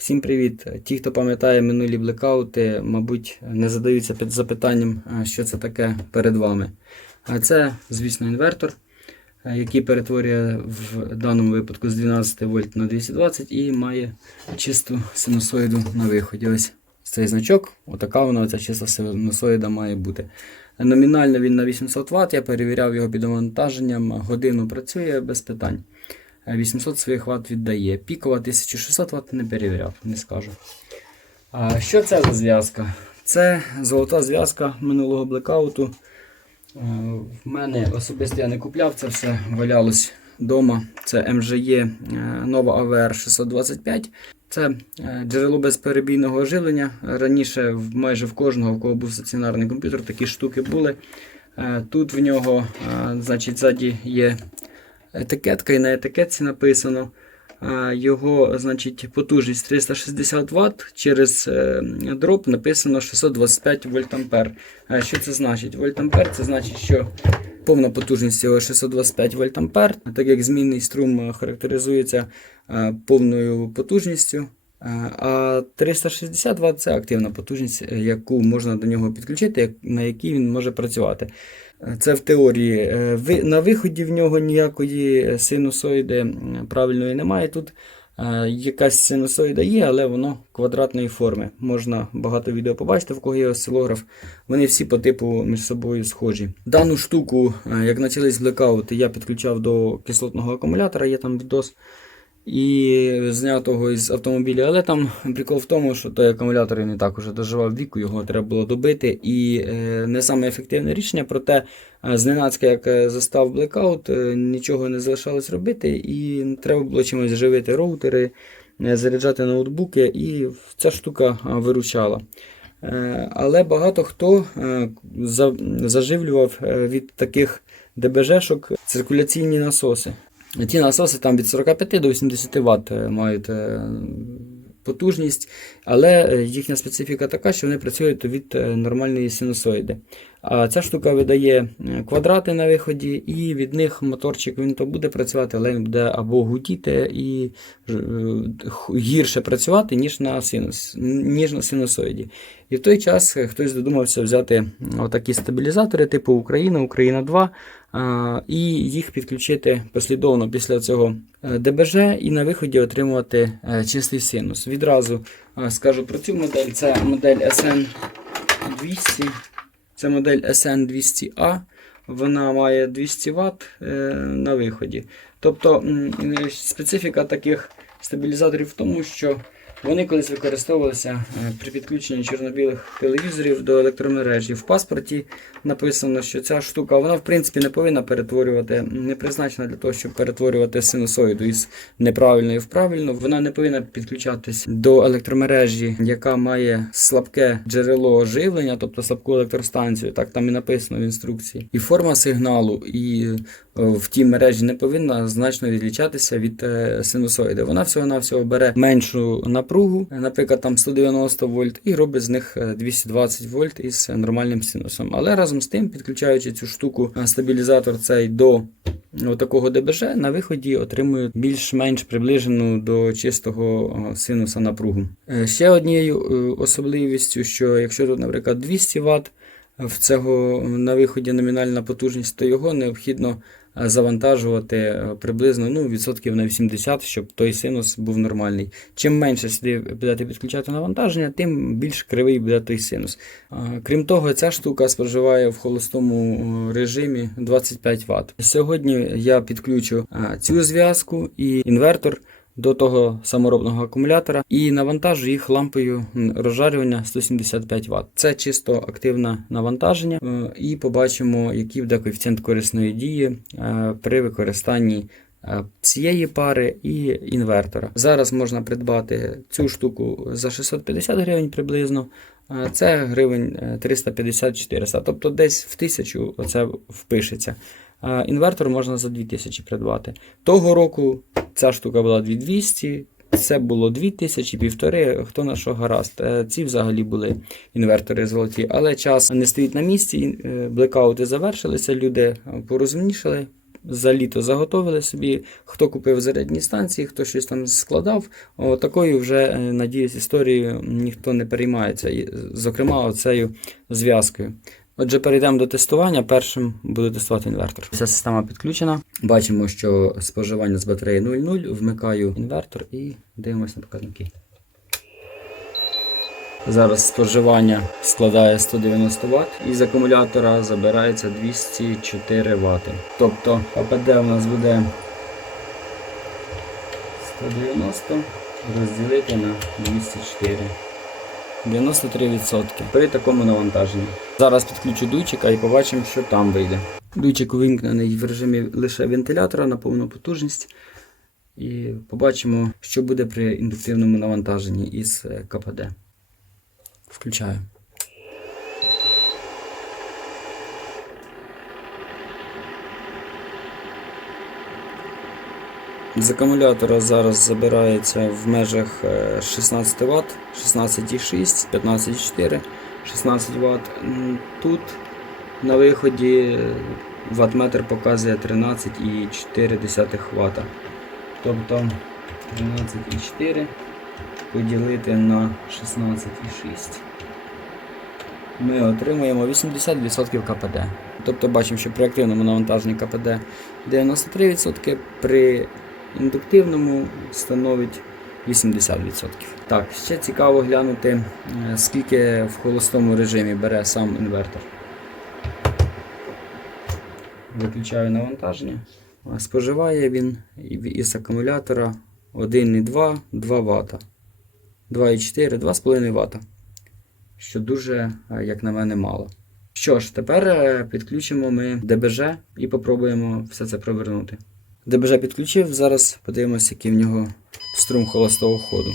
Всім привіт! Ті, хто пам'ятає минулі блекаути, мабуть, не задаються під запитанням, що це таке перед вами. Це, звісно, інвертор, який перетворює в даному випадку з 12 вольт на 220 і має чисту синусоїду на виході. Ось цей значок, отака вона, оця чиста синусоїда має бути. Номінально він на 800 Вт, я перевіряв його під навантаженням, годину працює без питань. 800 своїх Вт віддає. Пікова 1600 Вт не перевіряв, не скажу. А що це за зв'язка? Це золота зв'язка минулого блекауту. Е, В мене особисто я не купляв, це все валялось вдома. Це МЖЄ е, нова AVR 625. Це е, джерело безперебійного оживлення. Раніше майже в кожного, в кого був стаціонарний комп'ютер, такі штуки були. Тут в нього, значить, ззаді є етикетка, і на етикетці написано його значить, потужність 360 Вт, через е, дроп написано 625 вольтампер. Що це значить? Вольтампер це значить, що повна потужність його 625 вольтампер, так як змінний струм е, характеризується е, повною потужністю. А 360 Вт це активна потужність, е, яку можна до нього підключити, на якій він може працювати. Е, Це в теорії. Е, На виході в нього ніякої синусоїди правильної немає. Тут якась синусоїда є, але воно квадратної форми. Можна багато відео побачити, в кого є осцилограф. Вони всі по типу між собою схожі. Дану штуку, як почались блекаути, я підключав до кислотного акумулятора, є там відос. І знятого із автомобіля, але там прикол в тому, що той акумулятор і так уже доживав віку, його треба було добити. І е, не саме ефективне рішення, проте е, зненацька, як е, застав блекаут, нічого не залишалось робити, і треба було чимось живити роутери, заряджати ноутбуки, і ця штука виручала. Але багато хто за- заживлював від таких ДБЖшок циркуляційні насоси. Ті насоси там від 45 до 80 Вт мають е, потужність, але е, їхня специфіка така, що вони працюють від е, нормальної синусоїди. А ця штука видає е, квадрати на виході, і від них моторчик він то буде працювати, але він буде або гудіти і е, гірше працювати, ніж на, синус, ніж на синусоїді. І в той час е, хтось додумався взяти отакі стабілізатори, типу Україна, Україна 2, а, і їх підключити послідовно після цього е, ДБЖ і на виході отримувати е, чистий синус. Відразу е, скажу про цю модель. Це модель SN200. Це модель SN200A. Вона має 200 Вт на виході. Тобто специфіка таких стабілізаторів в тому, що вони колись використовувалися е, при підключенні чорно-білих телевізорів до електромережі. В паспорті написано, що ця штука вона в принципі не повинна перетворювати, не призначена для того, щоб перетворювати синусоїду із неправильної в правильну. Вона не повинна підключатись до електромережі, яка має слабке джерело живлення, тобто слабку електростанцію. Так там і написано в інструкції. І форма сигналу, і е, в тій мережі не повинна значно відлічатися від е, синусоїди. Вона всього-навсього бере меншу напругу, е, наприклад, там 190 вольт, і робить з них е, 220 вольт із нормальним синусом. Але разом з тим, підключаючи цю штуку, е, стабілізатор цей до такого ДБЖ, на виході отримують більш-менш приближену до чистого е, синуса напругу. Е, Ще однією е, особливістю, що якщо тут, наприклад, 200 Вт, в цього на виході номінальна потужність, то його необхідно е, завантажувати е, приблизно ну, відсотків на 80, щоб той синус був нормальний. Чим менше сюди будете підключати навантаження, тим більш кривий буде той синус. Крім того, ця штука споживає в холостому е, режимі 25 Вт. Сьогодні я підключу е, цю зв'язку і інвертор до того саморобного акумулятора і навантажу їх лампою розжарювання 175 Вт. Це чисто активне навантаження, е, і побачимо, який буде коефіцієнт корисної дії е, при використанні е, цієї пари і інвертора. Зараз можна придбати цю штуку за 650 гривень приблизно. Це гривень е, 350-400, тобто десь в тисячу оце впишеться. Інвертор можна за 2000 придбати. Того року ця штука була 2200, це було 2000, півтори, хто на що гаразд. Е, Ці взагалі були інвертори золоті, але час не стоїть на місці, е, блекаути завершилися, люди порозумнішали, за літо заготовили собі, хто купив зарядні станції, хто щось там складав. О, такою вже, е, надіюсь, історією ніхто не переймається. І, Зокрема, оцею зв'язкою. Отже, перейдемо до тестування. Першим буду тестувати інвертор. Вся система підключена. Бачимо, що споживання з батареї 0,0. Вмикаю інвертор і дивимося на показники. Зараз споживання складає 190 Вт і з акумулятора забирається 204 Вт. Тобто АПД у нас буде 190 розділити на 204. 93% при такому навантаженні. Зараз підключу дуйчика і побачимо, що там вийде. Дуйчик увімкнений в режимі лише вентилятора на повну потужність. І побачимо, що буде при індуктивному навантаженні із е, КПД. Включаю. З акумулятора зараз забирається в межах е, 16 Вт, 16,6, 15,4, 16 Вт. Тут на виході ваттметр показує 13,4 Вт. Тобто 13,4 поділити на 16,6. Ми отримуємо 80% КПД. Тобто бачимо, що при активному навантаженні КПД 93%, при індуктивному становить 80%. Так, ще цікаво глянути, е, скільки в холостому режимі бере сам інвертор. Виключаю навантаження. Споживає він із акумулятора 1,2 2 Вт. 2,4, 2,5 Вт. Що дуже, е, як на мене, мало. Що ж, тепер е, підключимо ми ДБЖ і попробуємо все це провернути. ДБЖ підключив, зараз подивимося, який в нього струм холостого ходу.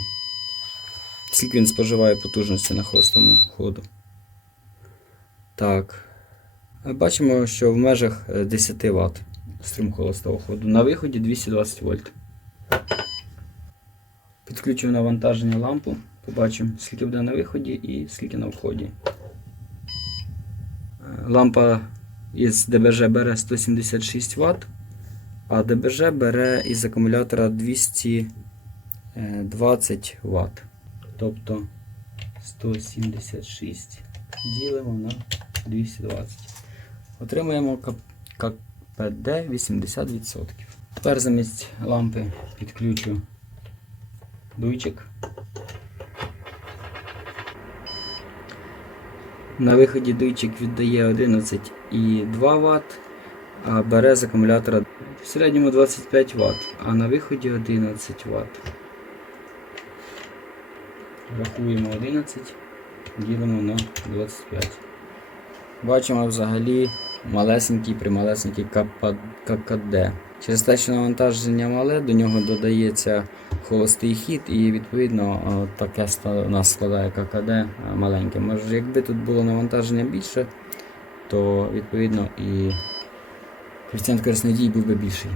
Скільки він споживає потужності на холостому ходу. Так. Е, Бачимо, що в межах е, 10 Вт струм холостого ходу. На виході 220 вольт. Підключив навантаження лампу. Побачимо, скільки буде на виході і скільки на вході. Е, Лампа із ДБЖ бере 176 Вт, а ДБЖ бере із акумулятора 220 Вт. Тобто 176 ділимо на 220. Отримуємо КПД 80%. Тепер замість лампи підключу дуйчик. На виході дуйчик віддає 11,2 Вт, бере з акумулятора в середньому 25 Вт, а на виході 11 Вт. Рахуємо 11, ділимо на 25. Бачимо взагалі малесенький прималесенький ККД. Через те, що навантаження мале, до нього додається холостий хід, і відповідно таке у нас складає ККД маленьке. Може, якби тут було навантаження більше, то відповідно і коефіцієнт корисної дії був би більший.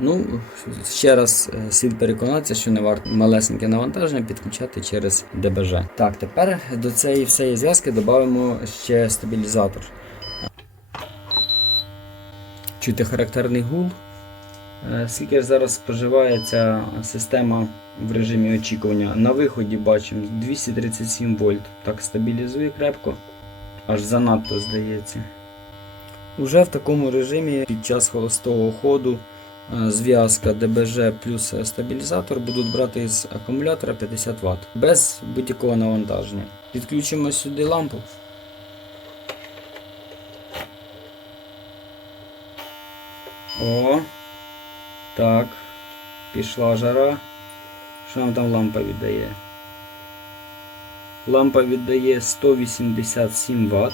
Ну, ще раз е, слід переконатися, що не варто малесеньке навантаження підключати через ДБЖ. Так, тепер до цієї всієї зв'язки додамо ще стабілізатор. Чути характерний гул. Е, Скільки зараз споживається система в режимі очікування? На виході бачимо 237 вольт. Так стабілізує крепко, аж занадто здається. Уже в такому режимі під час холостого ходу е, зв'язка ДБЖ плюс стабілізатор будуть брати із акумулятора 50 Вт без будь-якого навантаження. Підключимо сюди лампу. О, так, пішла жара. Що нам там лампа віддає? Лампа віддає 187 Вт,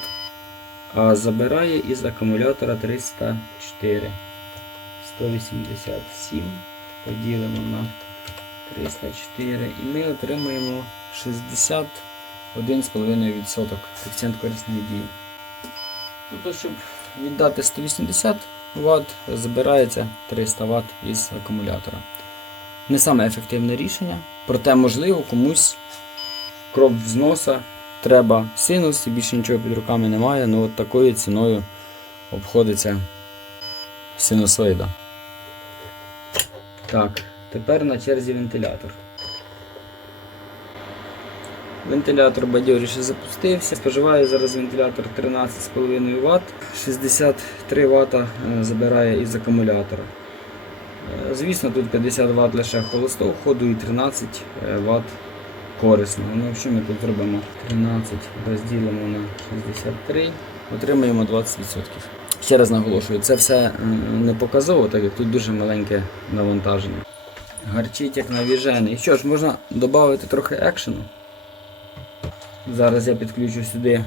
а забирає із акумулятора 304. 187 поділимо на 304 і ми отримаємо 61,5% коефіцієнт корисної дії. Тобто, щоб віддати 180 Вт, забирається 300 Вт із акумулятора. Не саме ефективне рішення, проте можливо комусь крок з носа треба синус і більше нічого під руками немає, ну от такою ціною обходиться синусоїда. Так, тепер на черзі вентилятор. Вентилятор бадьоріше запустився. Споживає зараз вентилятор 13,5 Вт, 63 Вт е, забирає із акумулятора. Е, Звісно, тут 50 Вт лише холостого ходу і 13 Вт корисного. Ну, якщо ми тут зробимо 13, розділимо на 63, отримаємо 20%. Ще раз наголошую, це все е, не показово, так як тут дуже маленьке навантаження. Гарчить як навіжений. Що ж, можна додати трохи екшену. Зараз я підключу сюди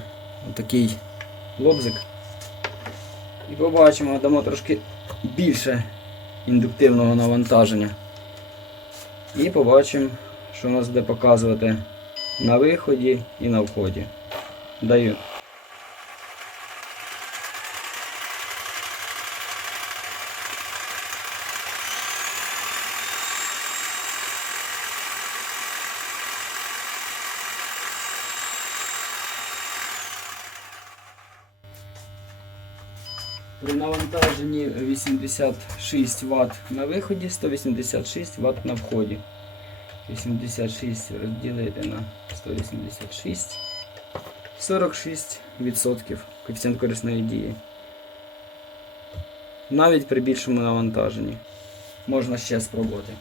такий лобзик. І побачимо, дамо трошки більше індуктивного навантаження. І побачимо, що нас буде показувати на виході і на вході. Даю. При навантаженні 86 Вт на виході, 186 Вт на вході. 86 розділити на 186. 46% коефіцієнт корисної дії. Навіть при більшому навантаженні. Можна ще спробувати.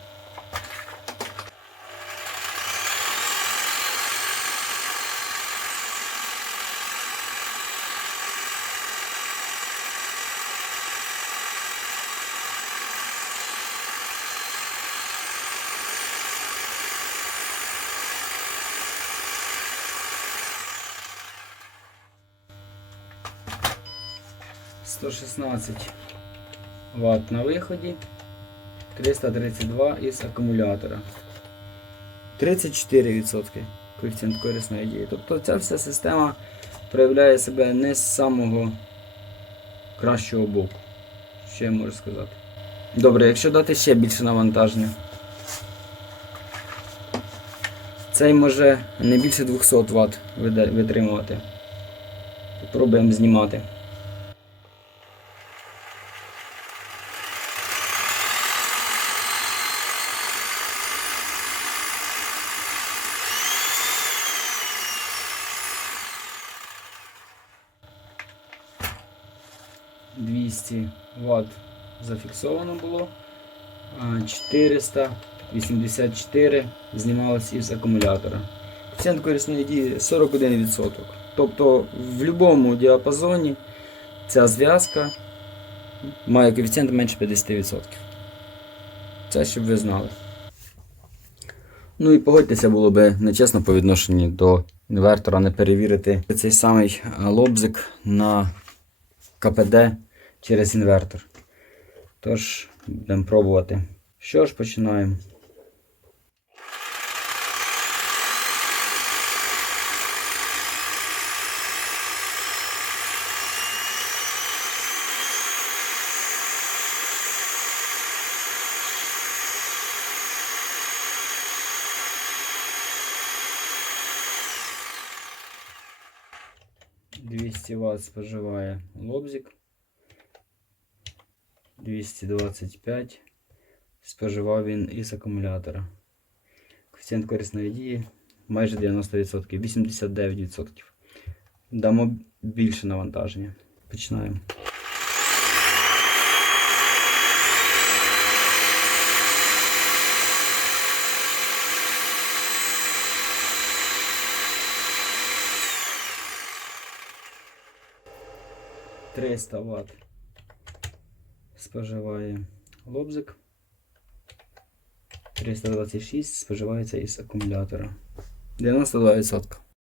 Сто шістнадцять Вт на виході, 332 із акумулятора. 34% коефіцієнт корисної дії. Тобто ця вся система проявляє себе не з самого кращого боку. Що я можу сказати. Добре, якщо дати ще більше навантаження. Цей може не більше 200 Вт витримувати. Пробуємо знімати. – 200 Вт зафіксовано було, а 484 знімалось із акумулятора. Коефіцієнт корисної дії 41%. Тобто в будь-якому діапазоні ця зв'язка має коефіцієнт менше 50%. Це щоб ви знали. Ну і погодьтеся, було би нечесно по відношенню до інвертора не перевірити цей самий лобзик на КПД через інвертор. Тож, будемо пробувати. Що ж, починаємо. Двісті Вт споживає лобзик. 225 споживав він із акумулятора. Коефіцієнт корисної дії майже 90%, 89%. Дамо більше навантаження. Починаємо. Триста Вт споживає лобзик. 326 споживається із акумулятора. 92%.